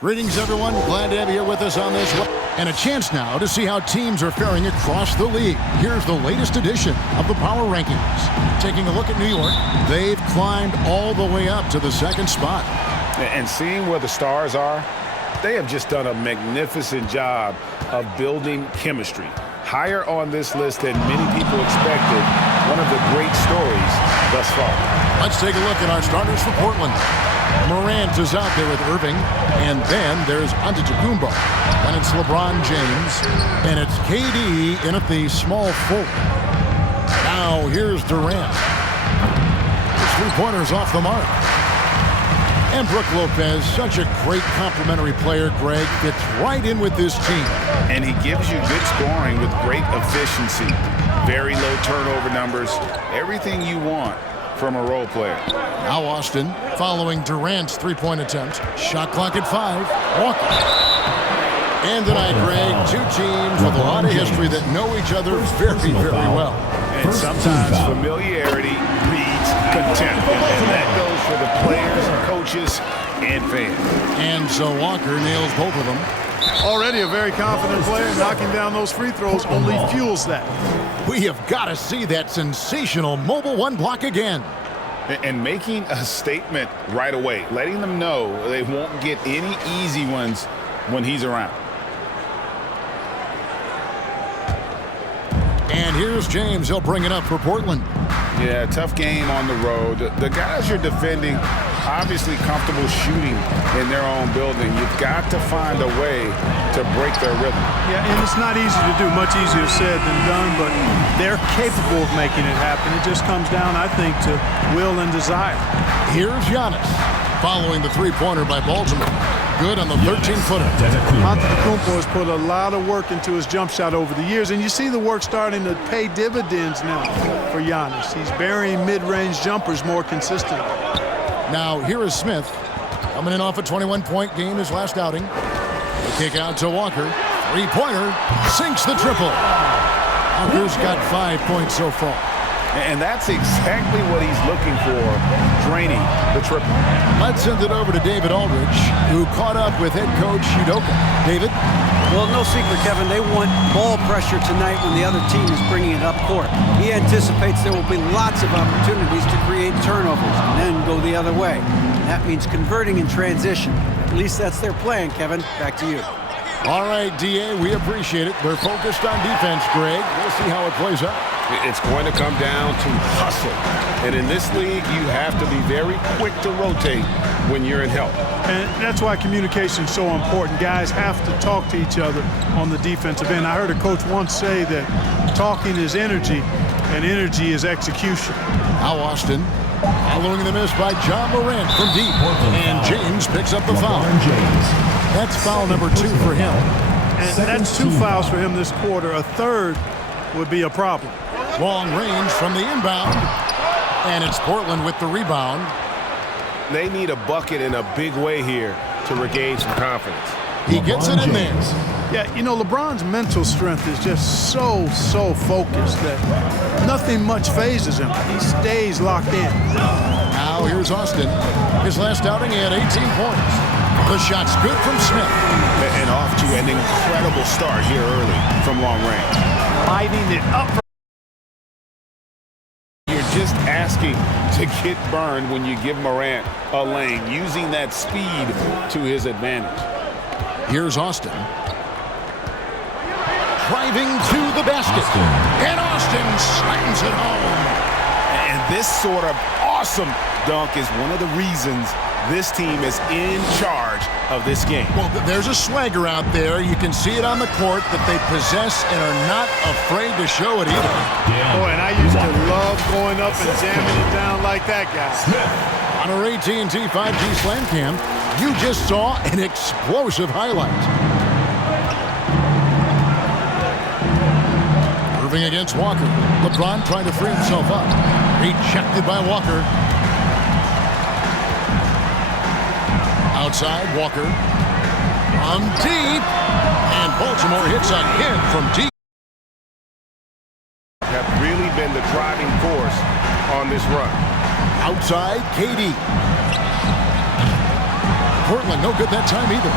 Greetings, everyone. Glad to have you here with us on this. And a chance now to see how teams are faring across the league. Here's the latest edition of the Power Rankings. Taking a look at New York, they've climbed all the way up to the second spot. And seeing where the stars are, they have just done a magnificent job of building chemistry. Higher on this list than many people expected. One of the great stories thus far. Let's take a look at our starters for Portland. Morant is out there with Irving, and then there's Antetokounmpo, and it's LeBron James, and it's KD in at the small forward. Now here's Durant. His three-pointers off the mark. And Brook Lopez, such a great complimentary player, Greg, fits right in with this team. And he gives you good scoring with great efficiency. Very low turnover numbers. Everything you want from a role player. Now Austin, following Durant's three-point attempt. Shot clock at 5. Walker. And tonight, Greg, two teams with a lot of history that know each other very, very well. And sometimes familiarity breeds contempt. And that goes for the players, coaches, and fans. And so Walker nails both of them. Already a very confident player. Knocking down those free throws only fuels that. We have got to see that sensational mobile one block again. And making a statement right away, letting them know they won't get any easy ones when he's around. And here's James. He'll bring it up for Portland. Yeah, tough game on the road. The guys you're defending, obviously comfortable shooting in their own building. You've got to find a way to break their rhythm. Yeah, and it's not easy to do. Much easier said than done, but they're capable of making it happen. It just comes down, I think, to will and desire. Here's Giannis, following the three-pointer by Baltimore. Good on the 13-footer. Antetokounmpo has put a lot of work into his jump shot over the years, and you see the work starting to pay dividends now for Giannis. He's burying mid-range jumpers more consistently. Now, here is Smith, coming in off a 21-point game his last outing. The kick out to Walker. Three-pointer, sinks the triple. Walker's got 5 points so far. And that's exactly what he's looking for, draining the triple. Let's send it over to David Aldridge, who caught up with head coach Udoka. David? Well, no secret, Kevin. They want ball pressure tonight when the other team is bringing it up court. He anticipates there will be lots of opportunities to create turnovers and then go the other way. That means converting in transition. At least that's their plan, Kevin. Back to you. All right, D.A., we appreciate it. They're focused on defense, Greg. We'll see how it plays out. It's going to come down to hustle. And in this league, you have to be very quick to rotate when you're in help. And that's why communication is so important. Guys have to talk to each other on the defensive end. I heard a coach once say that talking is energy, and energy is execution. Now Austin, following the miss by John Morant from deep. And James picks up the foul. That's foul number 2 for him. And that's 2 fouls for him this quarter. A third would be a problem. Long range from the inbound. And it's Portland with the rebound. They need a bucket in a big way here to regain some confidence. He gets it in there. Yeah, you know, LeBron's mental strength is just so focused that nothing much phases him. He stays locked in. Now here's Austin. His last outing, he had 18 points. The shot's good from Smith. And off to an incredible start here early from long range. Lighting it up. You're just asking to get burned when you give Morant a lane, using that speed to his advantage. Here's Austin. Driving to the basket. And Austin slams it home. And this sort of awesome dunk is one of the reasons this team is in charge of this game. Well, there's a swagger out there. You can see it on the court that they possess and are not afraid to show it either. Boy, and I used to love going up and jamming it down like that guy. On our AT&T 5G Slam Cam, you just saw an explosive highlight. Irving against Walker. LeBron trying to free himself up. Rejected by Walker. Outside, Walker. From deep. And Baltimore hits again from deep. Have really been the driving force on this run. Outside, KD. Portland, no good that time either.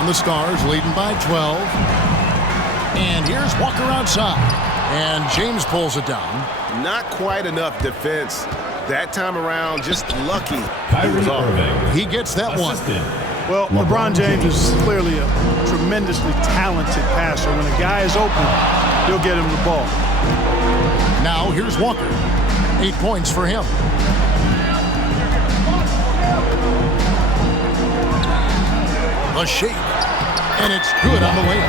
And the Stars leading by 12. And here's Walker outside. And James pulls it down. Not quite enough defense that time around. Just lucky he was off. He gets that one. Well, LeBron James is clearly a tremendously talented passer. When a guy is open, he'll get him the ball. Now here's Walker. 8 points for him. A shake. And it's good on the way.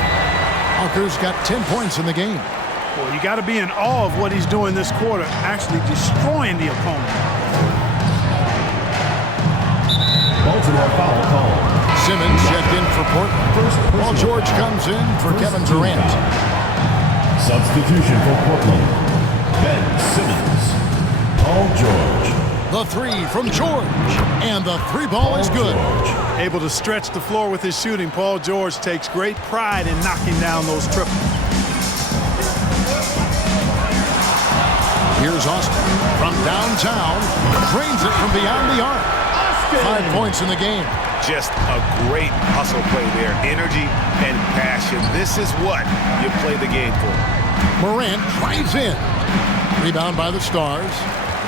Walker's got 10 points in the game. Well, you got to be in awe of what he's doing this quarter, actually destroying the opponent. Baltimore foul call. Simmons checked in for Portland. Paul George comes in for Kevin Durant. Substitution for Portland. Ben Simmons. Paul George. The three from George. And the three ball is good. Able to stretch the floor with his shooting, Paul George takes great pride in knocking down those triples. Here's Austin from downtown. Drains it from beyond the arc. 5 points in the game. Just a great hustle play there. Energy and passion. This is what you play the game for. Morant drives in. Rebound by the Stars.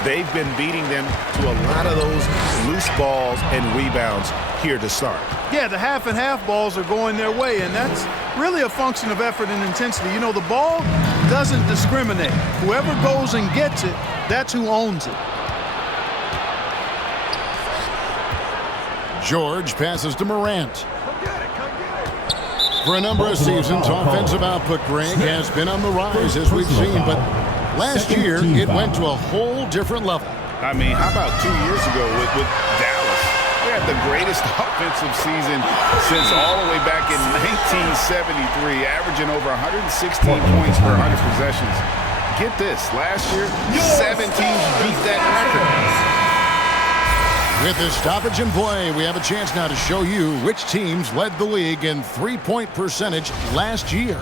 They've been beating them to a lot of those loose balls and rebounds here to start. Yeah, the half and half balls are going their way, and that's really a function of effort and intensity. You know, the ball doesn't discriminate. Whoever goes and gets it, that's who owns it. George passes to Morant. For a number of seasons, offensive output, Greg, has been on the rise, as we've seen, but last year it went to a whole different level. I mean, how about 2 years ago with Dallas? They had the greatest offensive season since all the way back in 1973, averaging over 116 points per 100 possessions. Get this, last year, 7 teams beat that record. With this stoppage in play, we have a chance now to show you which teams led the league in three-point percentage last year.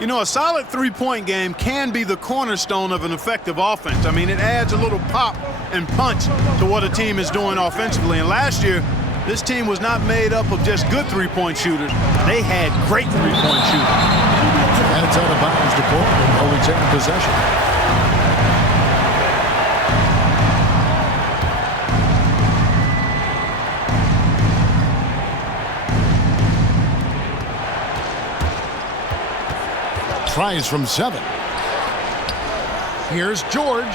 You know, a solid three-point game can be the cornerstone of an effective offense. I mean, it adds a little pop and punch to what a team is doing offensively. And last year, this team was not made up of just good three-point shooters. They had great three-point shooters. And it's out of bounds to Portland, only taking possession. Tries from 7. Here's George.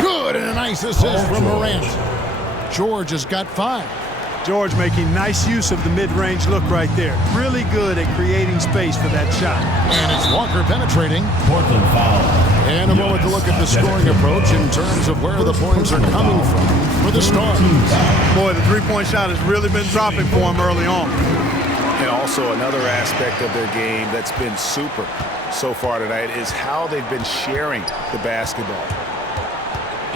Good, and a nice assist from Morant. George has got 5. George making nice use of the mid-range look right there. Really good at creating space for that shot. And it's Walker penetrating. Portland foul. And a moment to look at the scoring approach in terms of where the points are coming from for the Stars. Boy, the three-point shot has really been dropping for him early on. And also another aspect of their game that's been super so far tonight is how they've been sharing the basketball.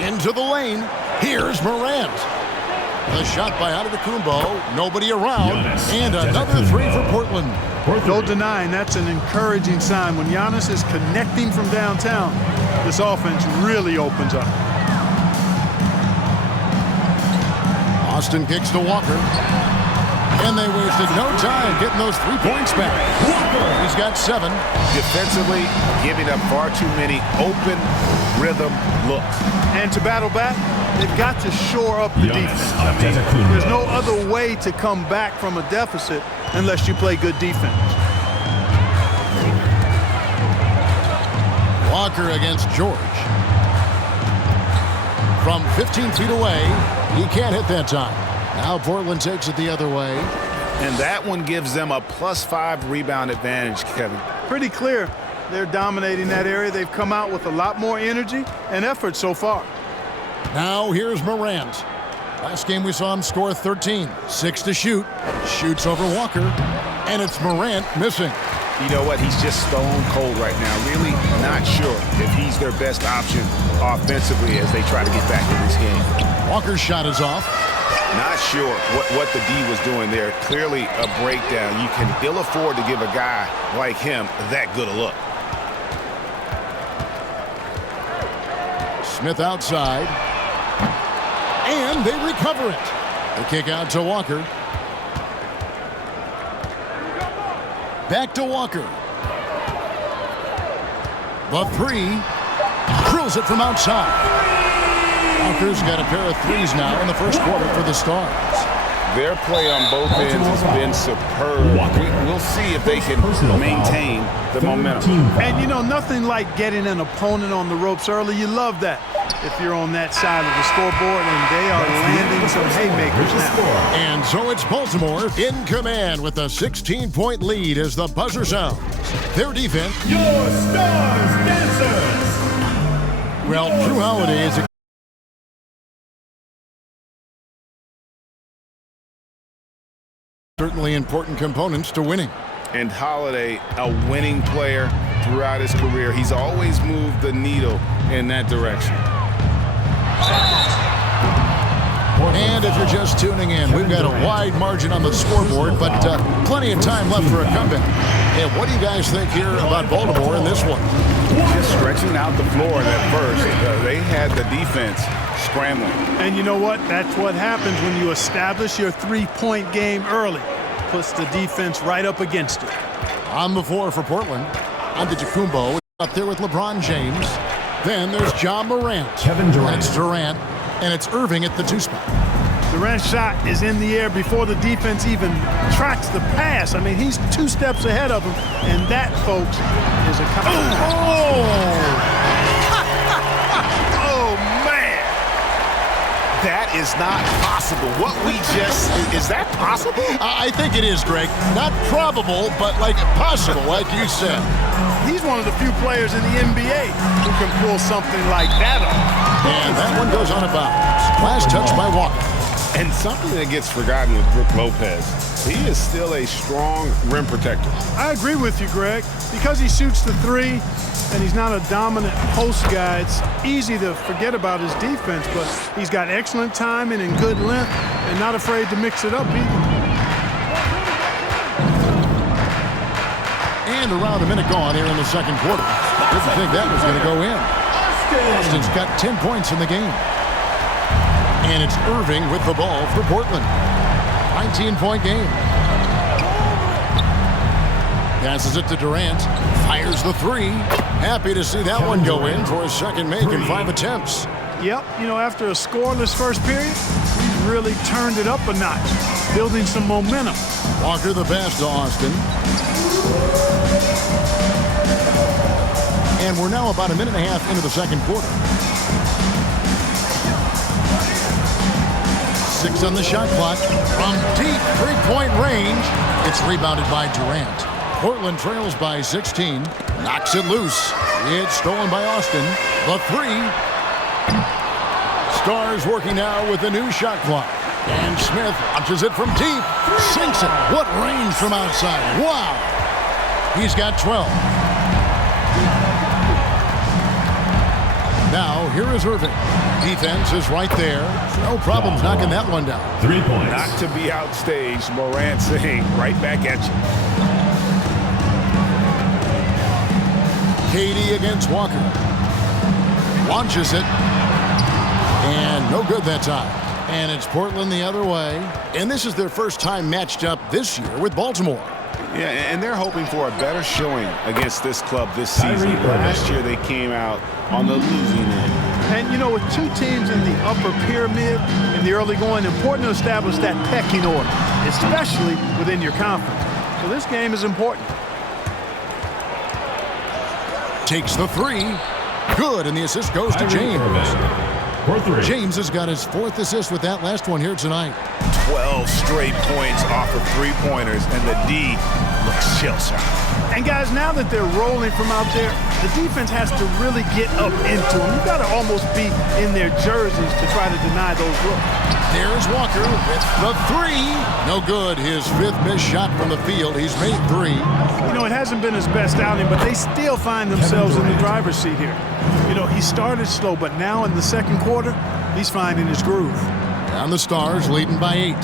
Into the lane. Here's Morant. The shot by Antetokounmpo. Nobody around. And another three for Portland. No denying that's an encouraging sign. When Giannis is connecting from downtown, this offense really opens up. Austin kicks to Walker. And they wasted no time getting those 3 points back. He's got 7. Defensively, giving up far too many open rhythm looks. And to battle back, they've got to shore up the defense. I mean, there's no other way to come back from a deficit unless you play good defense. Walker against George. From 15 feet away, he can't hit that time. Now Portland takes it the other way. And that one gives them a +5 rebound advantage, Kevin. Pretty clear they're dominating that area. They've come out with a lot more energy and effort so far. Now here's Morant. Last game we saw him score 13. 6 to shoot. Shoots over Walker. And it's Morant missing. You know what? He's just stone cold right now. Really not sure if he's their best option offensively as they try to get back in this game. Walker's shot is off. Not sure what the D was doing there. Clearly a breakdown. You can ill afford to give a guy like him that good a look. Smith outside. And they recover it. The kick out to Walker. Back to Walker. The three. Drills it from outside. Walker's got a pair of threes now in the first quarter for the Stars. Their play on both ends has been superb. We'll see if they can maintain the momentum. And, you know, nothing like getting an opponent on the ropes early. You love that if you're on that side of the scoreboard, and they are landing some haymakers now. And so it's Baltimore in command with a 16-point lead as the buzzer sounds. Their defense. Your Stars Dancers. Well, Drew Holiday is certainly important components to winning. And Holiday, a winning player throughout his career. He's always moved the needle in that direction. And if you're just tuning in, we've got a wide margin on the scoreboard, but plenty of time left for a comeback. And what do you guys think here about Baltimore in this one? Just stretching out the floor at first. They had the defense scrambling. And you know what? That's what happens when you establish your three-point game early. Puts the defense right up against it. On the floor for Portland, Antetokounmpo up there with LeBron James. Then there's John Morant. Kevin Durant. And it's Durant, and it's Irving at the 2 spot. Durant's shot is in the air before the defense even tracks the pass. I mean, he's 2 steps ahead of him, and that, folks, is a Oh, man! That is not possible. What we just, is that possible? I think it is, Greg. Not probable, but like possible, like you said. He's one of the few players in the NBA who can pull something like that off. And that one goes on a bounce. Last touch by Walker. And something that gets forgotten with Brook Lopez, he is still a strong rim protector. I agree with you, Greg. Because he shoots the three and he's not a dominant post guy, it's easy to forget about his defense, but he's got excellent timing and good length and not afraid to mix it up either. And around a minute gone here in the second quarter. Didn't think that was going to go in. Austin's got 10 points in the game. And it's Irving with the ball for Portland. 19-point game. Passes it to Durant. Fires the three. Happy to see that one go in for his second make in 5 attempts. Yep, you know, after a scoreless first period, he's really turned it up a notch, building some momentum. Walker the pass to Austin. And we're now about a minute and a half into the second quarter. 6 on the shot clock. From deep three-point range, it's rebounded by Durant. Portland trails by 16. Knocks it loose. It's stolen by Austin. The three. Stars working now with the new shot clock. And Smith launches it from deep. Sinks it. What range from outside. Wow. He's got 12. Now, here is Irving. Defense is right there. No problems knocking that one down. 3 points. Not to be outstaged, Morant saying right back at you. KD against Walker. Launches it. And no good that time. And it's Portland the other way. And this is their first time matched up this year with Baltimore. Yeah, and they're hoping for a better showing against this club this season. Last year they came out on the losing end. And, you know, with 2 teams in the upper pyramid in the early going, important to establish that pecking order, especially within your conference. So this game is important. Takes the three. Good, and the assist goes to James. James has got his 4th assist with that last one here tonight. 12 straight points off of three-pointers, and the D looks shell-shocked. And, guys, now that they're rolling from out there, the defense has to really get up into them. You've got to almost be in their jerseys to try to deny those looks. There's Walker with the three. No good. His 5th missed shot from the field. He's made 3. You know, it hasn't been his best outing, but they still find themselves in the driver's seat here. You know, he started slow, but now in the second quarter, he's finding his groove. And the Stars leading by 8.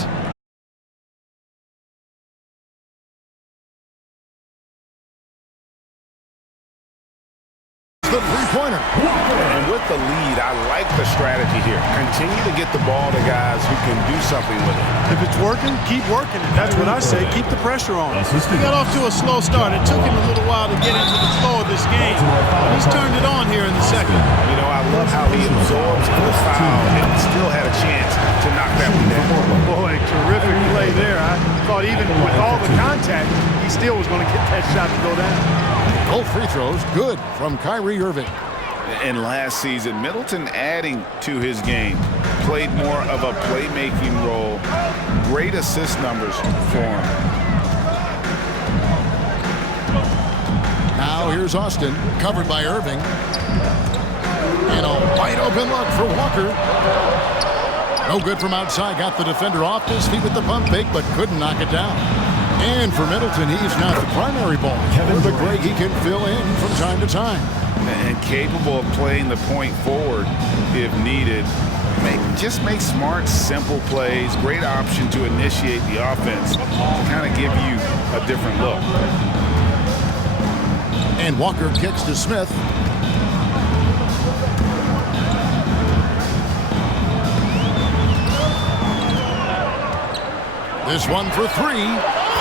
the three-pointer. And with the lead, I like the strategy here. Continue to get the ball to guys who can do something with it. If it's working, keep working it. That's what I say. Keep the pressure on. He got off to a slow start. It took him a little while to get into the flow of this game. He's turned it on here in the second. You know, I love how he absorbs the foul and still had a chance to knock that one down. Boy, terrific play there. I thought even with all the contact, he still was going to get that shot to go down. Both free throws good from Kyrie Irving. And last season, Middleton adding to his game, played more of a playmaking role. Great assist numbers for him. Now here's Austin, covered by Irving. And a wide open look for Walker. No good from outside. Got the defender off his feet with the pump fake, but couldn't knock it down. And for Middleton, he's not the primary ball. But Greg, he can fill in from time to time. And capable of playing the point forward if needed. Just make smart, simple plays. Great option to initiate the offense to kind of give you a different look. And Walker kicks to Smith. This one for three.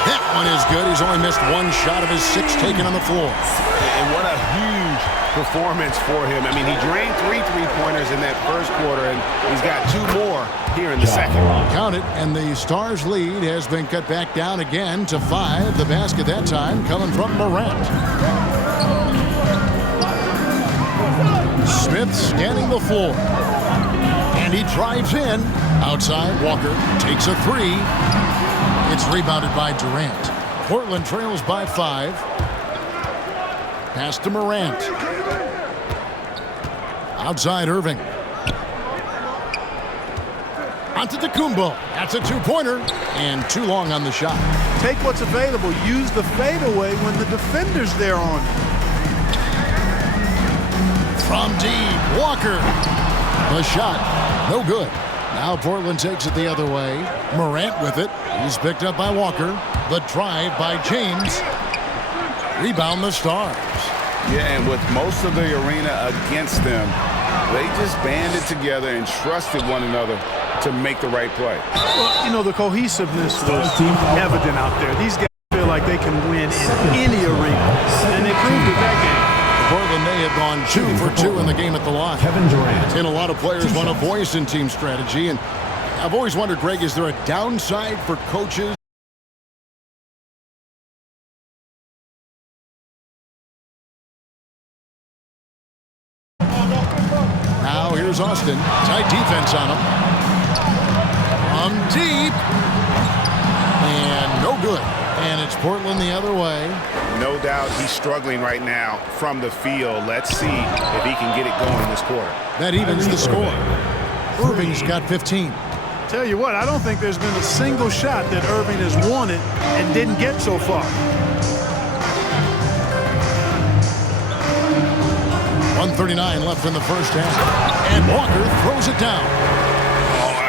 That one is good. He's only missed one shot of his 6 taken on the floor. And what a huge performance for him. I mean, he drained 3 three-pointers in that first quarter, and he's got 2 more here in the second. Count it, and the Stars' lead has been cut back down again to 5. The basket that time coming from Morant. Smith scanning the floor. And he drives in. Outside, Walker takes a 3. It's rebounded by Durant. Portland trails by 5. Pass to Morant. Outside, Irving. Antetokounmpo. That's a 2-pointer. And too long on the shot. Take what's available. Use the fadeaway when the defender's there on you. From deep, Walker. The shot, no good. Now Portland takes it the other way. Morant with it. He's picked up by Walker. The drive by James. Rebound the Stars. Yeah, and with most of the arena against them, they just banded together and trusted one another to make the right play. Well, you know, the cohesiveness was evident out there. These guys feel like they can win in any arena, and they proved it that game. Portland may have gone 2 for 2 in the game at the line. Kevin Durant. And a lot of players want a voice in team strategy. And I've always wondered, Greg, is there a downside for coaches? Now here's Austin. Tight defense on him. From deep. And no good. And it's Portland the other way. No doubt he's struggling right now from the field. Let's see if he can get it going in this quarter. That evens the score. Irving's got 15. Tell you what, I don't think there's been a single shot that Irving has wanted and didn't get so far. 1:39 left in the first half. And Walker throws it down.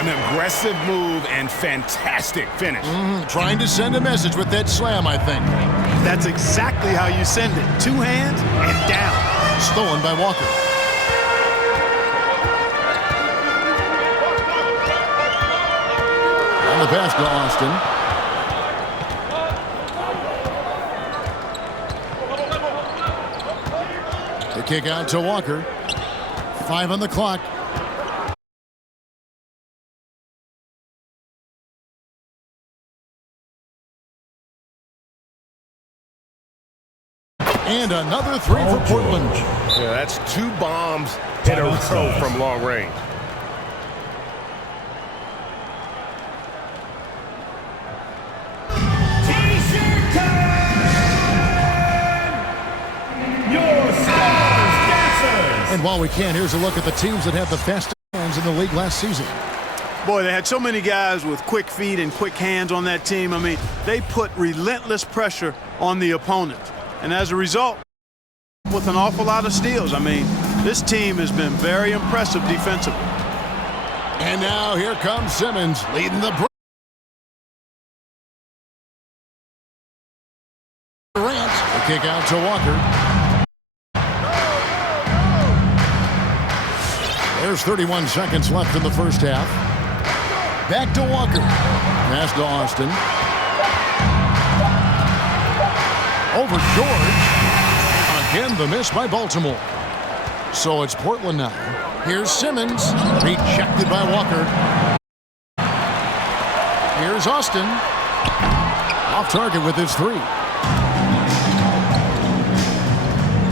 An aggressive move and fantastic finish. Trying to send a message with that slam, I think. That's exactly how you send it. 2 hands and down. Stolen by Walker. On the pass to Austin. The kick out to Walker. 5 on the clock. And another 3 for Portland. Yeah, that's 2 bombs in a row from long range. T-shirt time! Your Stars dancers! And while we can, here's a look at the teams that had the fastest hands in the league last season. Boy, they had so many guys with quick feet and quick hands on that team. I mean, they put relentless pressure on the opponent. And as a result, with an awful lot of steals. I mean, this team has been very impressive defensively. And now here comes Simmons leading the break. Durant, the kick out to Walker. There's 31 seconds left in the first half. Back to Walker. Pass to Austin. Over George. Again, the miss by Baltimore. So it's Portland now. Here's Simmons. Rejected by Walker. Here's Austin. Off target with his three.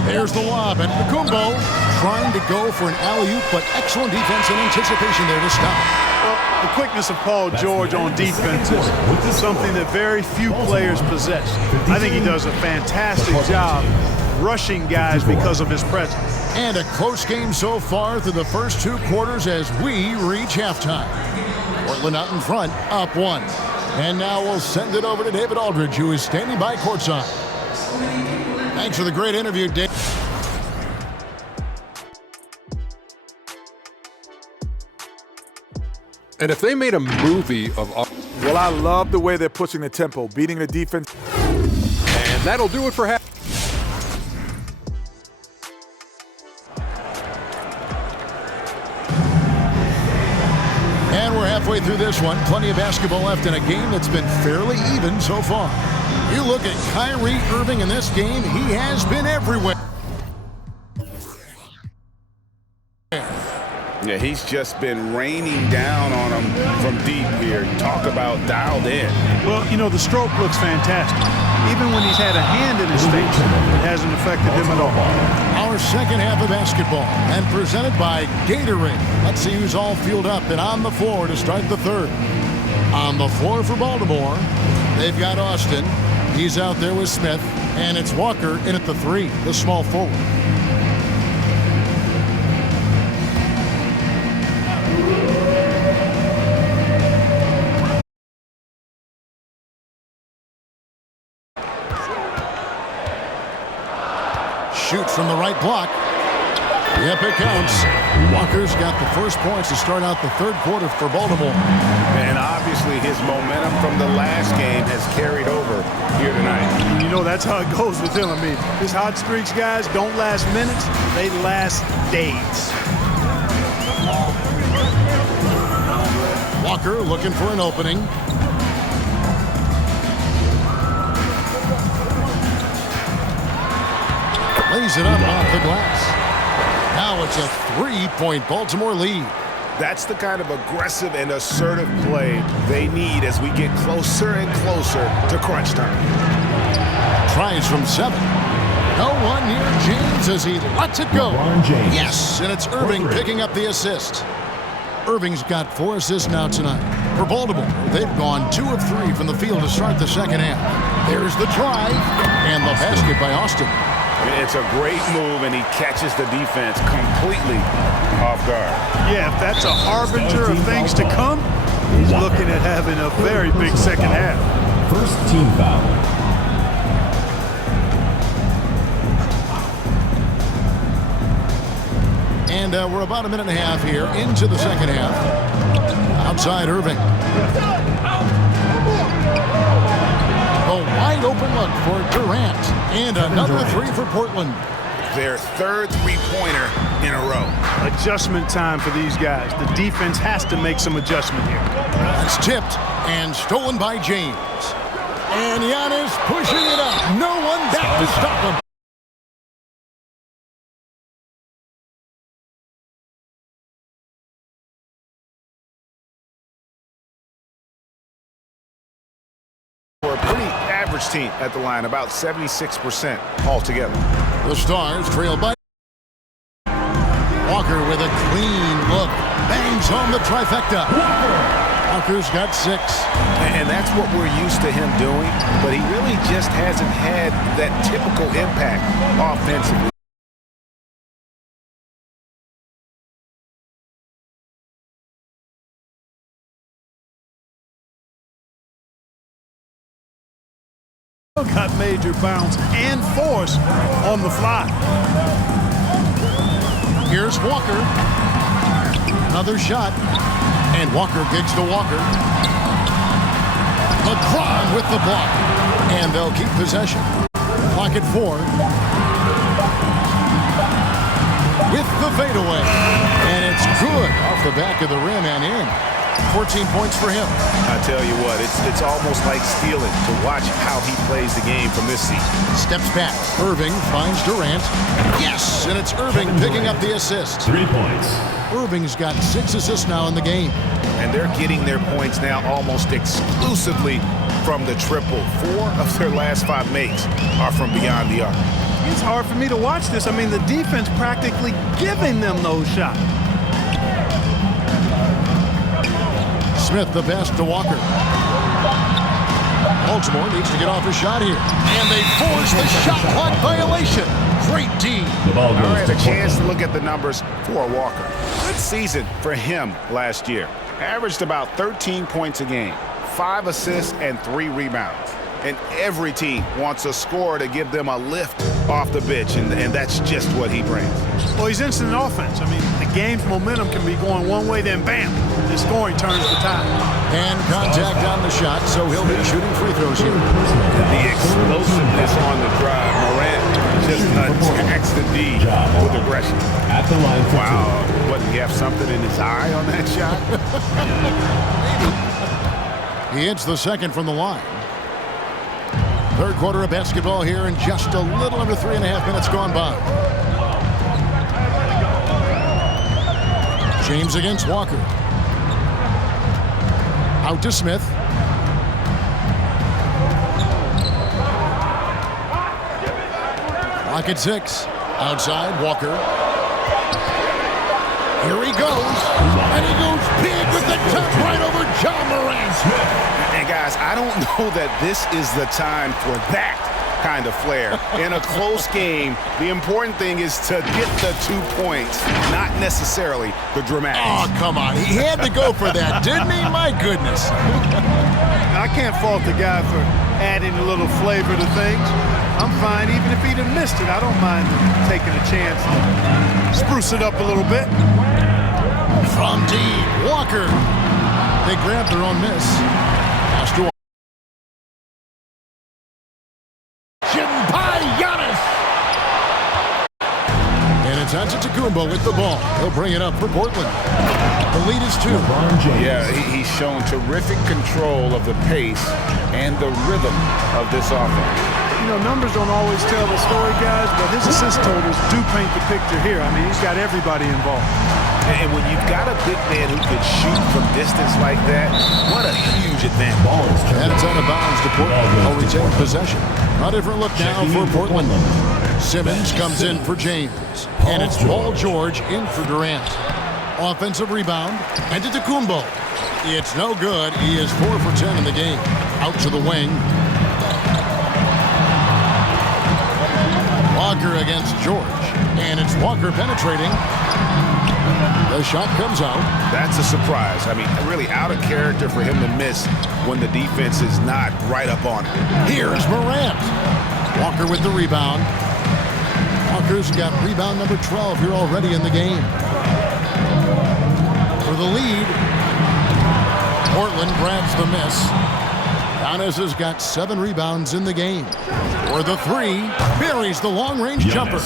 There's the lob, and Kumbo trying to go for an alley-oop, but excellent defense and anticipation there to stop. Well, the quickness of Paul George on defense is something that very few players possess. I think he does a fantastic job rushing guys because of his presence. And a close game so far through the first two quarters as we reach halftime. Portland out in front, up one. And now we'll send it over to David Aldridge, who is standing by courtside. Thanks for the great interview, Dave. And if they made a movie of... Well, I love the way they're pushing the tempo, beating the defense. And that'll do it for half. And we're halfway through this one. Plenty of basketball left in a game that's been fairly even so far. You look at Kyrie Irving in this game, he has been everywhere. Yeah, he's just been raining down on him from deep here. Talk about dialed in. Well, you know, the stroke looks fantastic. Even when he's had a hand in his face, it hasn't affected him at all. Our second half of basketball, and presented by Gatorade. Let's see who's all fueled up and on the floor to start the third. On the floor for Baltimore, they've got Austin. He's out there with Smith, and it's Walker in at the three, the small forward. Shoots from the right block. Yep, it counts. Walker's got the first points to start out the third quarter for Baltimore. And obviously his momentum from the last game has carried over here tonight. You know, that's how it goes with him. I mean, his hot streaks, guys, don't last minutes. They last days. Walker looking for an opening. Lays it up off the glass. Now it's a three-point Baltimore lead. That's the kind of aggressive and assertive play they need as we get closer and closer to crunch time. Tries from 7. No one near James as he lets it go. Yes, and it's Irving picking up the assist. Irving's got 4 assists now tonight. For Baltimore, they've gone 2 of 3 from the field to start the second half. There's the drive and the basket by Austin. It's a great move, and he catches the defense completely off guard. Yeah, if that's a harbinger of things to come, he's looking at having a very big second half. First team foul. And we're about a minute and a half here into the second half. Outside Irving. A wide open look for Durant. And another three for Portland. Their third three-pointer in a row. Adjustment time for these guys. The defense has to make some adjustment here. That's tipped and stolen by James. And Giannis pushing it up. No one back to stop him. For a pretty average team at the line, about 76% altogether. The Stars trail by Walker with a clean look. Bangs home the trifecta. Walker's got 6. And that's what we're used to him doing, but he really just hasn't had that typical impact offensively. Got major bounce and force on the fly. Here's Walker. Another shot. And Walker gets to Walker. LeBron with the block. And they'll keep possession. Clock at 4. With the fadeaway. And it's Good off the back of the rim and in. 14 points for him. I tell you what, it's almost like stealing to watch how he plays the game from this seat. Steps back. Irving finds Durant. Yes, and it's Irving picking up the assist. 3 points. Irving's got 6 assists now in the game. And they're getting their points now almost exclusively from the triple. 4 of their last 5 makes are from beyond the arc. It's hard for me to watch this. I mean, the defense practically giving them those shots. Smith the pass to Walker. Baltimore needs to get off his shot here. And they force the shot clock violation. Great D. The ball All goes right, to a chance to Portland. look at the numbers for Walker. Good season for him last year. Averaged about 13 points a game, 5 assists, and 3 rebounds. And every team wants a scorer to give them a lift off the bench, and that's just what he brings. Well, he's instant offense. I mean, the game's momentum can be going one way, then bam, the scoring turns the tide. And contact on the shot, so he'll be shooting free throws here. The explosiveness on the drive, Morant just attacks the D with aggression. At the line for Wow, what, did he have something in his eye on that shot? He hits the second from the line. Third quarter of basketball here, and just a little under 3.5 minutes gone by. James against Walker. Out to Smith. Clock at 6. Outside, Walker. Here he goes. And he goes big with the top right over John Morant. And guys, I don't know that this is the time for that kind of flair. In a close game, the important thing is to get the 2 points, not necessarily the dramatics. Oh, come on. He had to go for that, didn't he? My goodness. I can't fault the guy for adding a little flavor to things. I'm fine. Even if he'd have missed it, I don't mind taking a chance to spruce it up a little bit. From deep, Walker. They grabbed their own miss. Pass to Antetokounmpo with the ball. He'll bring it up for Portland. The lead is 2. Yeah, he's shown terrific control of the pace and the rhythm of this offense. You know, numbers don't always tell the story, guys, but his assist totals do paint the picture here. I mean, he's got everybody involved. And when you've got a big man who can shoot from distance like that, what a huge advantage. And it's out of bounds to Portland. They'll retain possession. A different look now for Portland. Simmons comes in for James. And it's Paul George in for Durant. Offensive rebound. Antetokounmpo. It's no good. He is 4 for 10 in the game. Out to the wing. Walker against George. And it's Walker penetrating. The shot comes out. That's a surprise. I mean, really out of character for him to miss when the defense is not right up on it. Here's Morant. Walker with the rebound. Walker's got rebound number 12 here already in the game. For the lead, Portland grabs the miss. Giannis has got 7 rebounds in the game. For the 3, buries the long-range jumper.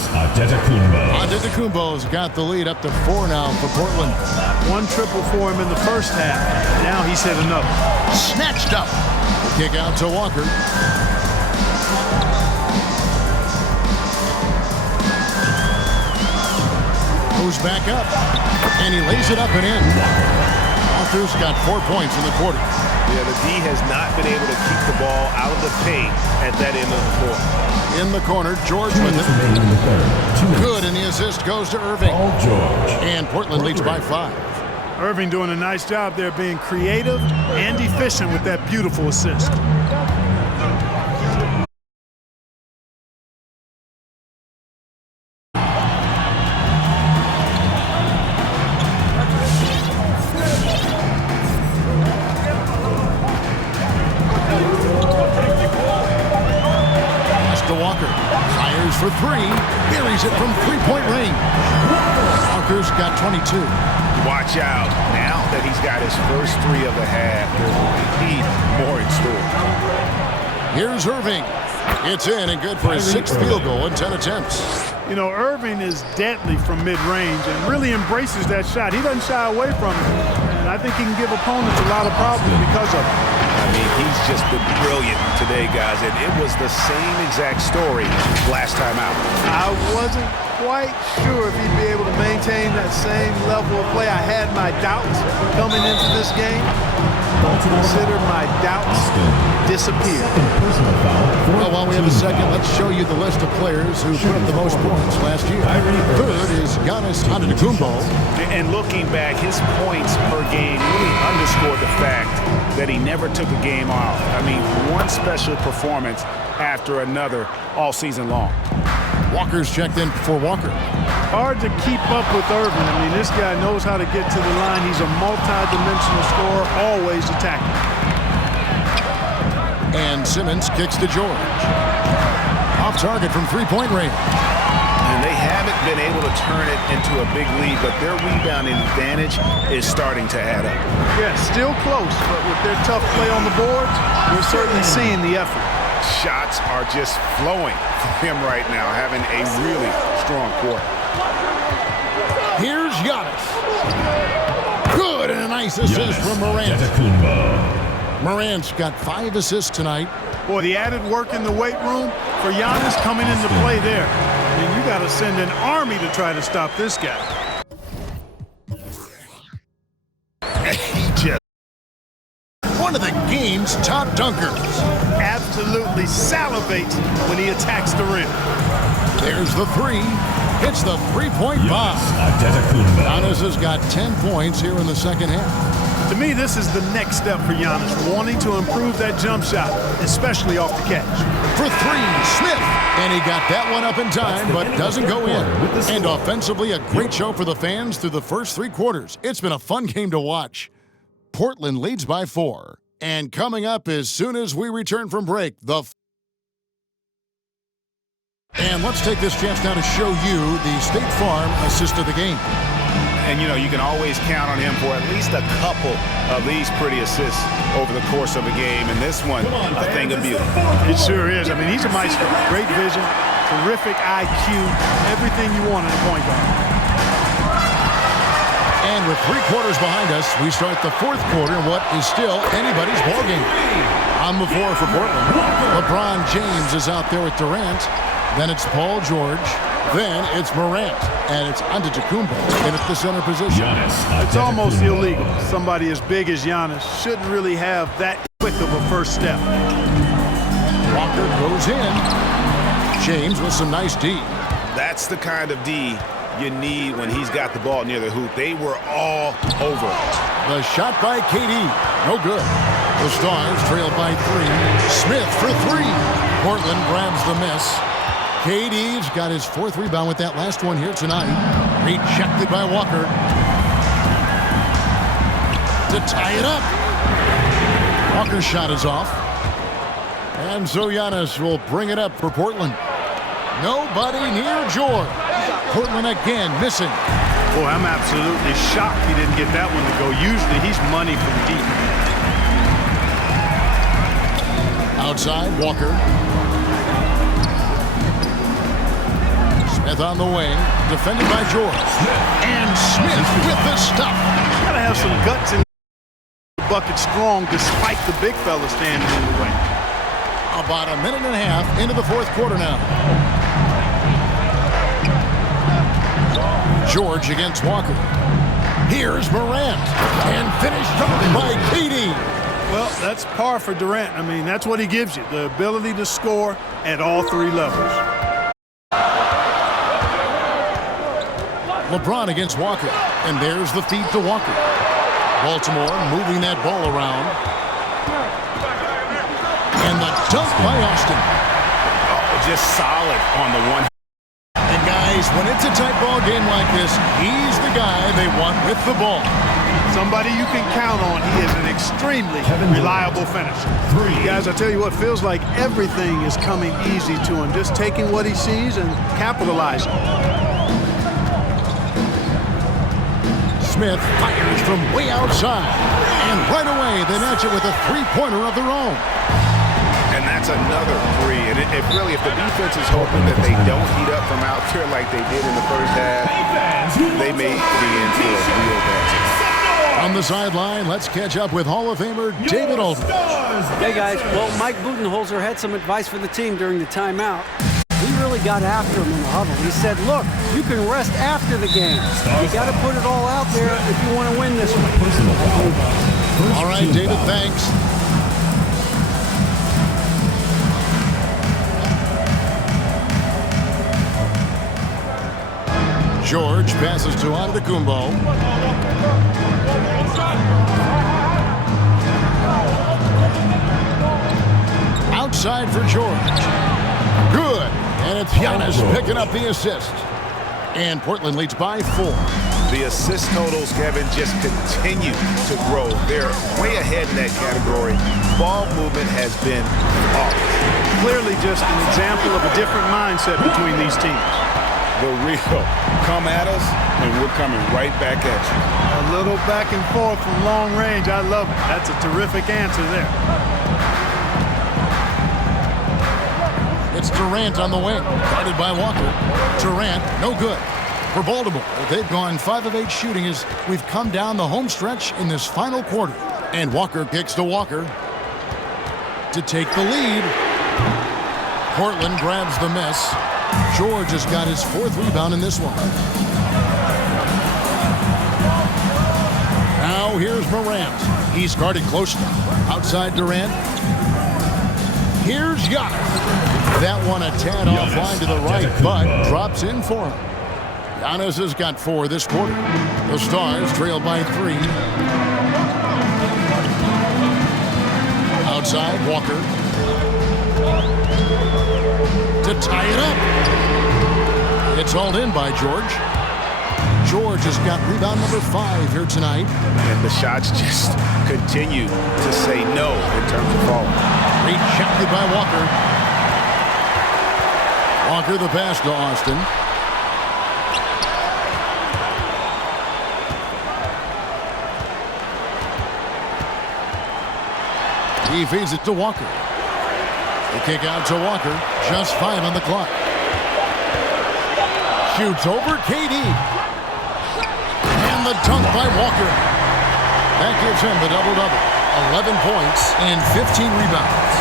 Antetokounmpo's got the lead up to 4 now for Portland. 1 triple for him in the first half. Now he's hit another. Snatched up. Kick out to Walker. Goes back up. And he lays it up and in. Walker's got 4 points in the quarter. Yeah, the D has not been able to keep the ball out of the paint at that end of the floor. In the corner, George with it. Good, and the assist goes to Irving. And Portland leads by 5. Irving doing a nice job there being creative and efficient with that beautiful assist. For 3, buries it from 3-point range. Walker's got 22. Watch out. Now that he's got his first 3 of the half, there's more in store. Here's Irving. It's in and good for his 6th field goal in 10 attempts. You know, Irving is deadly from mid-range and really embraces that shot. He doesn't shy away from it, and I think he can give opponents a lot of problems because of it. I mean, he's just been brilliant today, guys, and it was the same exact story last time out. I wasn't quite sure if he'd be able to maintain that same level of play. I had my doubts coming into this game. Consider my doubts disappear. Well, while we have a second, let's show you the list of players who put up the most points last year. Third is Giannis Antetokounmpo. And looking back, his points per game really underscored the fact that he never took a game off. I mean, one special performance after another all season long. Walker's checked in for Walker. Hard to keep up with Irving. I mean, this guy knows how to get to the line. He's a multi-dimensional scorer, always attacking. And Simmons kicks to George. Off target from three-point range. And they haven't been able to turn it into a big lead, but their rebounding advantage is starting to add up. Yeah, still close, but with their tough play on the boards, we're certainly seeing the effort. Shots are just flowing for him right now, having a really strong quarter. Here's Giannis. Good, and a nice assist from Morant. Morant's got 5 assists tonight. Boy, the added work in the weight room for Giannis coming into play there. I mean, you got to send an army to try to stop this guy. He just One of the game's top dunkers. Absolutely salivates when he attacks the rim. There's the 3. It's the three-point bomb. Giannis has got 10 points here in the second half. To me, this is the next step for Giannis, wanting to improve that jump shot, especially off the catch. For 3, Smith. And he got that one up in time, but doesn't go in. And offensively, a great show for the fans through the first 3 quarters. It's been a fun game to watch. Portland leads by 4. And coming up as soon as we return from break, And let's take this chance now to show you the State Farm assist of the game. And, you know, you can always count on him for at least a couple of these pretty assists over the course of a game. And this one, a thing of beauty. It sure is. I mean, he's a maestro. Great vision, terrific IQ, everything you want in a point guard. And with 3 quarters behind us, we start the 4th quarter in what is still anybody's ballgame. On the floor for Portland, LeBron James is out there with Durant. Then it's Paul George. Then it's Morant. And it's Antetokounmpo in at the center position. It's almost illegal. Somebody as big as Giannis shouldn't really have that quick of a first step. Walker goes in. James with some nice D. That's the kind of D you need when he's got the ball near the hoop. They were all over it. The shot by KD. No good. The Stars trail by 3. Smith for 3. Portland grabs the miss. KD's got his 4th rebound with that last one here tonight. Rejected by Walker. To tie it up. Walker's shot is off. And so Giannis will bring it up for Portland. Nobody near George. Portland again missing. Boy, I'm absolutely shocked he didn't get that one to go. Usually he's money from deep. Outside, Walker. Smith on the wing, defended by George. And Smith with the stuff. Gotta have some guts in the bucket strong despite the big fella standing in the way. About a minute and a half into the 4th quarter now. George against Walker. Here's Morant. And finished by KD. Well, that's par for Durant. I mean, that's what he gives you, the ability to score at all 3 levels. LeBron against Walker. And there's the feed to Walker. Baltimore moving that ball around. And the dunk by Austin. Oh, just solid on the one. And guys, when it's a tight ball game like this, he's the guy they want with the ball. Somebody you can count on. He is an extremely reliable finisher. Guys, I tell you what, feels like everything is coming easy to him. Just taking what he sees and capitalizing. Smith fires from way outside. And right away, they match it with a 3-pointer of their own. And that's That's another three. And if the defense is hoping that they don't heat up from out there like they did in the first half, they may be in for a real bad situation. On the sideline, let's catch up with Hall of Famer David Aldridge. Hey, guys. Well, Mike Budenholzer had some advice for the team during the timeout. He really got after him in the huddle. He said, look, you can rest after the game. You got to put it all out there if you want to win this one. All right, David, thanks. George passes to Antetokounmpo. Outside for George. Good. And it's Giannis picking up the assist. And Portland leads by 4. The assist totals, Kevin, just continue to grow. They're way ahead in that category. Ball movement has been flawless. Clearly just an example of a different mindset between these teams. The real come at us, and we're coming right back at you. A little back and forth from long range. I love it. That's a terrific answer there. It's Durant on the wing, guarded by Walker. Durant, no good. For Baltimore, they've gone 5 of 8 shooting as we've come down the home stretch in this final quarter. And Walker kicks to Walker to take the lead. Portland grabs the miss. George has got his 4th rebound in this one. Now here's Morant. He's guarded closely. Outside Durant. Here's Giannis. That one a tad offline to the right, but drops in for him. Giannis has got 4 this quarter. The Stars trail by 3. Outside, Walker. To tie it up. It's hauled in by George. George has got rebound number 5 here tonight. And the shots just continue to say no in terms of falling. Rejected by Walker. Walker the pass to Austin. He feeds it to Walker. The kick out to Walker. Just 5 on the clock. Shoots over KD. And the dunk by Walker. That gives him the double-double. 11 points and 15 rebounds.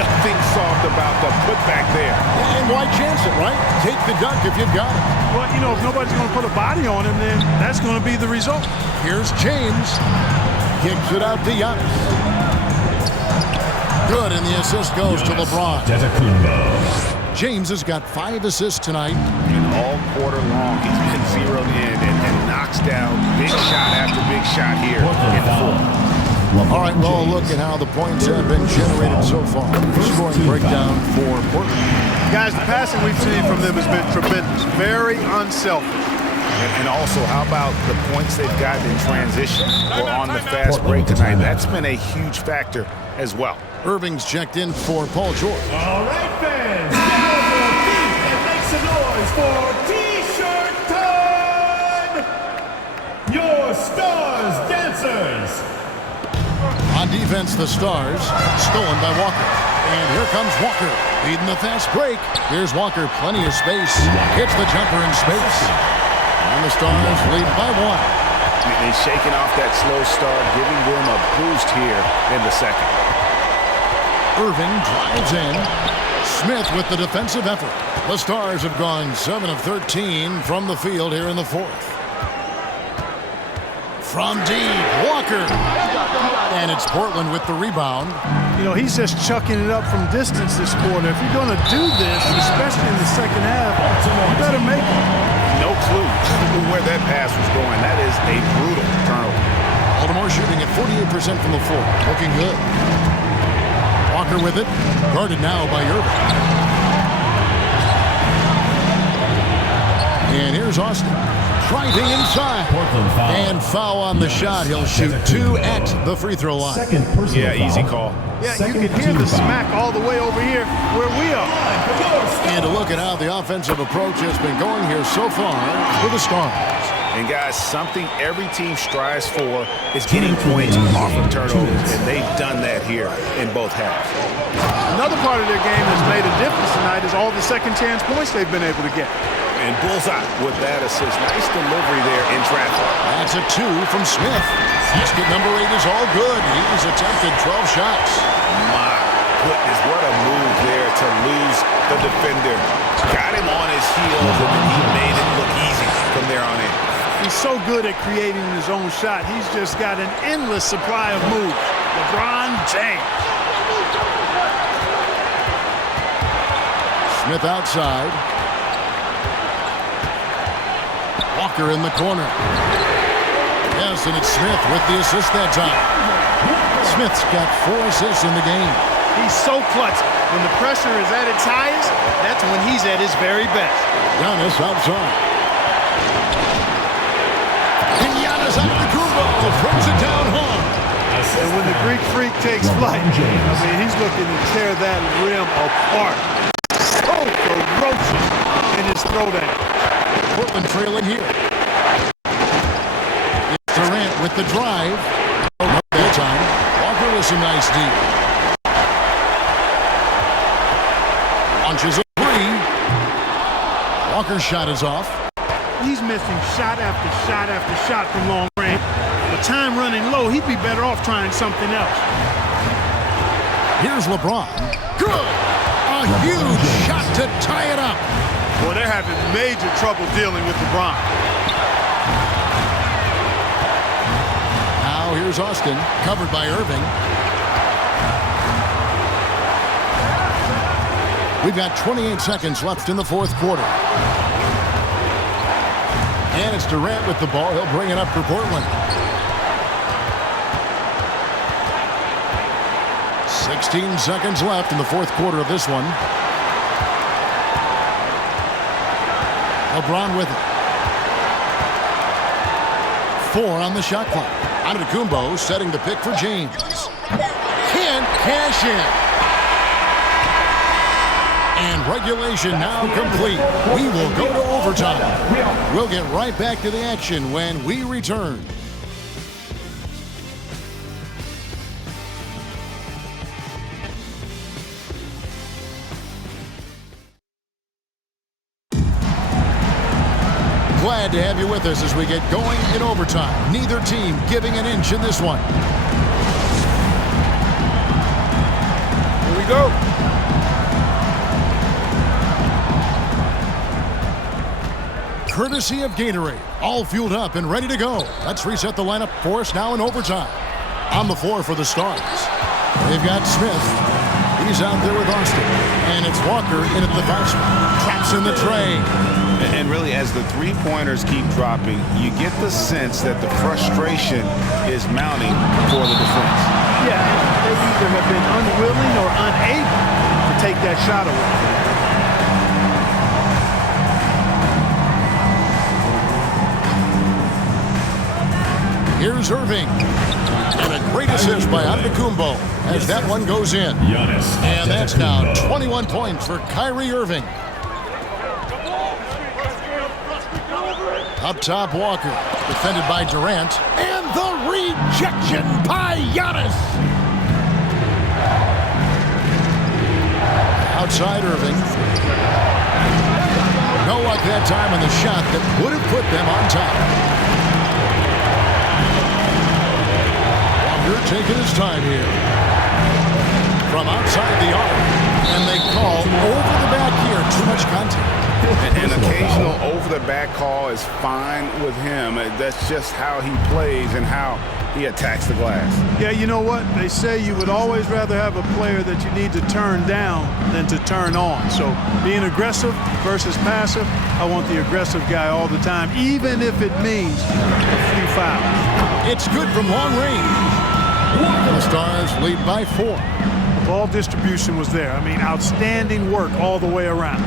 Nothing soft about the putback there. And why chance it, right? Take the dunk if you've got it. Well, you know, if nobody's going to put a body on him, then that's going to be the result. Here's James. Kicks it out to Giannis. Good, and the assist goes to LeBron. James has got 5 assists tonight. And all quarter long, he's been zeroed in and knocks down big shot after big shot here in the fourth. All right, well, look at how the points have been generated so far. Scoring breakdown for Portland. Guys, the passing we've seen from them has been tremendous. Very unselfish. And also, how about the points they've gotten in transition or on the fast break tonight? That's been a huge factor as well. Irving's checked in for Paul George. All right, fans, get on your feet and make some noise for T-shirt time! Your Stars Dancers! On defense, the Stars, stolen by Walker. And here comes Walker, leading the fast break. Here's Walker, plenty of space. Hits the jumper in space. And the Stars lead by 1. He's shaking off that slow start, giving them a boost here in the second. Irving drives in. Smith with the defensive effort. The Stars have gone 7 of 13 from the field here in the 4th. From deep, Walker. And it's Portland with the rebound. You know, he's just chucking it up from distance this quarter. If you're going to do this, especially in the second half, you better make it. No clue where that pass was going. That is a brutal turnover. Baltimore shooting at 48% from the floor. Looking good. Walker with it. Guarded now by Irving. And here's Austin. Driving inside. And foul on the shot. He'll shoot 2 at the free throw line. Second personal Yeah, easy foul. call. Yeah, you can hear the smack all the way over here where we are. And to look at how the offensive approach has been going here so far for the Stars. And, guys, something every team strives for is getting points off of turnovers, and they've done that here in both halves. Another part of their game that's made a difference tonight is all the second-chance points they've been able to get. And bullseye with that assist. Nice delivery there in traffic. That's a 2 from Smith. Basket number 8 is all good. He's attempted 12 shots. My goodness, what a move there to lose the defender. Got him on his heels, and then he made it look easy from there on in. He's so good at creating his own shot. He's just got an endless supply of moves. LeBron James. Smith outside. Walker in the corner. Yes, and it's Smith with the assist that time. Smith's got 4 assists in the game. He's so clutch. When the pressure is at its highest, that's when he's at his very best. Giannis outside. And Giannis out of the Kumbo throws it down hard. And when the Greek Freak takes flight, I mean, he's looking to tear that rim apart. So ferocious in his throwdown. Portland trailing here. It's Durant with the drive. Oh, no, that time. Walker with some nice D. Launches a 3. Walker's shot is off. He's missing shot after shot after shot from long range. The time running low, he'd be better off trying something else. Here's LeBron. Good! A huge shot to tie it up. Boy, they're having major trouble dealing with LeBron. Now here's Austin, covered by Irving. We've got 28 seconds left in the fourth quarter. And it's Durant with the ball. He'll bring it up for Portland. 16 seconds left in the fourth quarter of this one. LeBron with it. 4 on the shot clock. Antetokounmpo setting the pick for James. Can't cash in. And regulation now complete. We will go to overtime. We'll get right back to the action when we return. Glad to have you with us as we get going in overtime. Neither team giving an inch in this one. Here we go. Courtesy of Gatorade. All fueled up and ready to go. Let's reset the lineup for us now in overtime. On the floor for the Stars. They've got Smith. He's out there with Austin. And it's Walker in at the foul spot. Traps in the tray. And really, as the three-pointers keep dropping, you get the sense that the frustration is mounting for the defense. Yeah, they either have been unwilling or unable to take that shot away. Here's Irving. And a great assist by Antetokounmpo as that one goes in. And that's now 21 points for Kyrie Irving. Up top, Walker. Defended by Durant. And the rejection by Giannis. Outside Irving. No luck that time on the shot that would have put them on top. Walker taking his time here. From outside the arc. And they call over the back here. Too much contact. An occasional over-the-back call is fine with him. That's just how he plays and how he attacks the glass. Yeah, you know what? They say you would always rather have a player that you need to turn down than to turn on. So being aggressive versus passive, I want the aggressive guy all the time, even if it means a few fouls. It's good from long range. The Stars lead by 4. Ball distribution was there. I mean, outstanding work all the way around.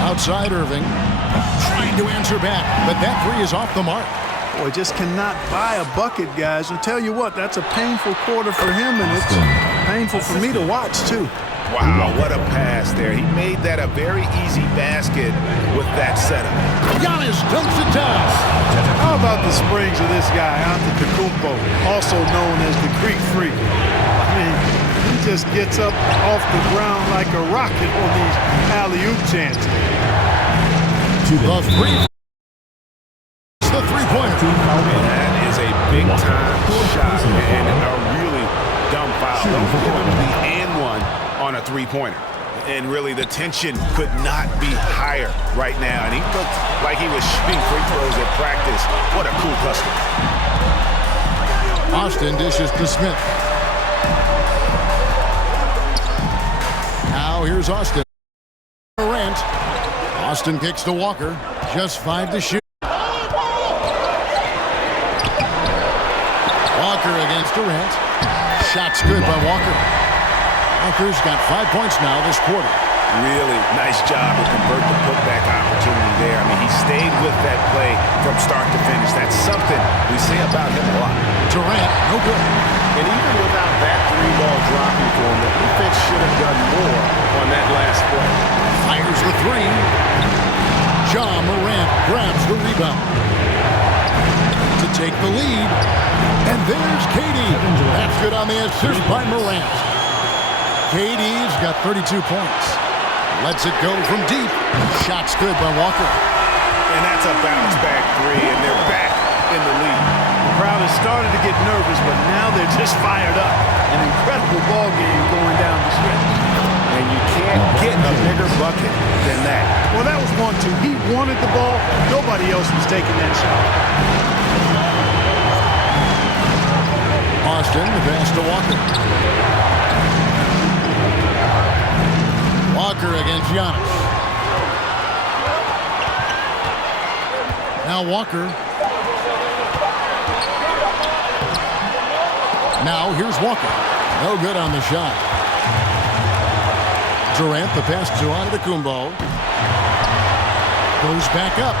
Outside Irving, trying to answer back, but that 3 is off the mark. Boy, just cannot buy a bucket, guys. And tell you what, that's a painful quarter for him, and it's painful for me to watch, too. Wow, what a pass there. He made that a very easy basket with that setup. Giannis dunks it down. How about the springs of this guy, Antetokounmpo, also known as the Greek Freak? I mean, he just gets up off the ground like a rocket on these alley-oop chances. The three-pointer. That is a big-time shot and a really dumb foul. Don't give him the and one on a three-pointer. And really, the tension could not be higher right now. And he looked like he was shooting free throws at practice. What a cool customer. Austin dishes to Smith. Now here's Austin. Durant. Austin kicks to Walker. Just 5 to shoot. Walker against Durant. Shot's good by Walker. Walker's got 5 points now this quarter. Really nice job to convert the putback opportunity there. I mean, he stayed with that play from start to finish. That's something we say about him a lot. Durant, no good. And even without that three-ball dropping for him, the defense should have done more on that last play. Fires the three. John Morant grabs the rebound to take the lead. And there's KD. That's good on the assist by Morant. KD's got 32 points. Lets it go from deep. Shot's good by Walker. And that's a bounce-back three, and they're back in the lead. The crowd has started to get nervous, but now they're just fired up. An incredible ball game going down the stretch. And you can't get a bigger bucket than that. Well, that was 1-2. He wanted the ball. Nobody else was taking that shot. Austin, the pass to Walker. Walker against Giannis. Now Walker. Now here's Walker. No good on the shot. Durant, the pass to Antetokounmpo. Goes back up.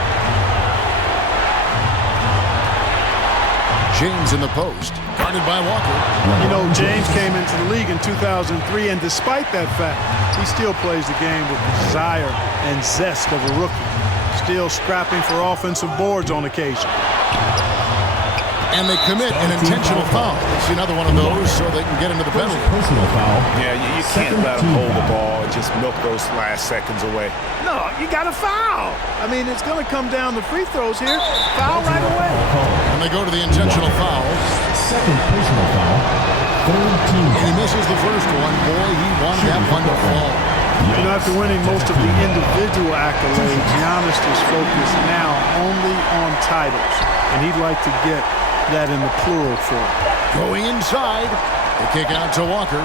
James in the post. Guarded by Walker. You know, James came into the league in 2003, and despite that fact, he still plays the game with the desire and zest of a rookie. Still scrapping for offensive boards on occasion. And they commit an intentional foul. See another one of those so they can get into the penalty. Personal foul. Yeah, you can't let them hold the ball and just milk those last seconds away. No, you got to foul. I mean, it's going to come down to free throws here. Foul right away. And they go to the intentional foul. Second personal foul. Third team. And he misses the first one. Boy, he wanted that one to fall. You know, after winning most of the individual accolades, Giannis is focused now only on titles. And he'd like to get that in the plural form. Going inside. The kick out to Walker.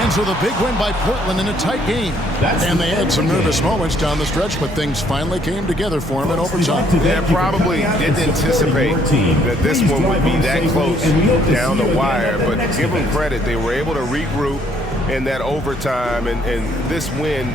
And so the big win by Portland in a tight game. And they had some nervous moments down the stretch, but things finally came together for him in overtime. They probably didn't anticipate that this one would be that close down the wire, but give them credit. They were able to regroup in that overtime, and this win